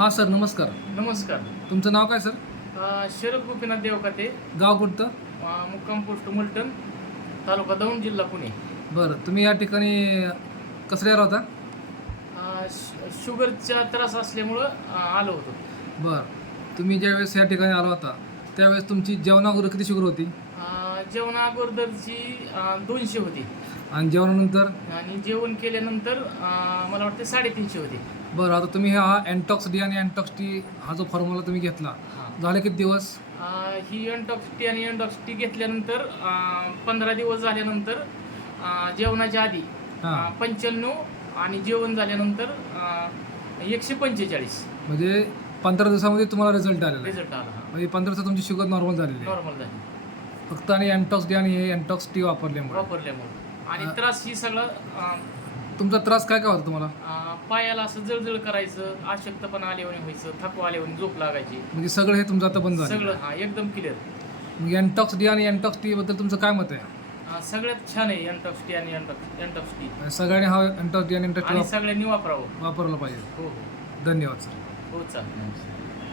हा सर नमस्कार नमस्कार तुमचं नाव काय सर शरद गोपीनाथ देवकाते गाव कुठतं मुक्काम पोस्ट मुलटण तालुका दौंड जिल्हा पुणे बरं तुम्ही या ठिकाणी कसल्यावर होता शुगरचा त्रास असल्यामुळं आलो होतो बरं तुम्ही ज्यावेळेस या ठिकाणी आला होता त्यावेळेस तुमची जेवणावर किती शुगर होती जेवणा अगोदरची दोनशे होती आणि जेवणानंतर आणि जेवण केल्यानंतर मला वाटते साडेतीनशे होती बरं आता तुम्ही हा अँटॉक्स डी आणि अँटॉक्स टी हा जो फॉर्म्युला तुम्ही घेतला झाले किती दिवस ही ही टी आणि टी घेतल्यानंतर पंधरा दिवस झाल्यानंतर जेवणाच्या आधी पंच्याण्णव आणि जेवण झाल्यानंतर एकशे पंचेचाळीस म्हणजे पंधरा दिवसामध्ये तुम्हाला रिझल्ट आला रिझल्ट आला म्हणजे पंधरा दिवसात तुमची शुगर नॉर्मल झालेली नॉर्मल झाली फक्त आणि अँटॉक्स डी आणि हे अँटॉक्स टी वापरल्यामुळे वापरल्यामुळे आणि त्रास ही सगळं तुमचा त्रास काय काय होता तुम्हाला पायाला असं जळजळ करायचं अशक्तपणा आल्यावर व्हायचं थकवा आल्यावर झोप लागायची म्हणजे सगळं हे तुमचं आता बंद झालं सगळं हा एकदम क्लिअर मग अँटॉक्स डी आणि अँटॉक्स टी बद्दल तुमचं काय मत आहे सगळ्यात छान आहे एनटॉक्स टी आणि एनटॉक्स एनटॉक्स टी सगळ्यांनी हा अँटॉक्स डी आणि एनटॉक्स टी सगळ्यांनी वापरावं वापरलं पाहिजे हो हो धन्यवाद सर हो चालेल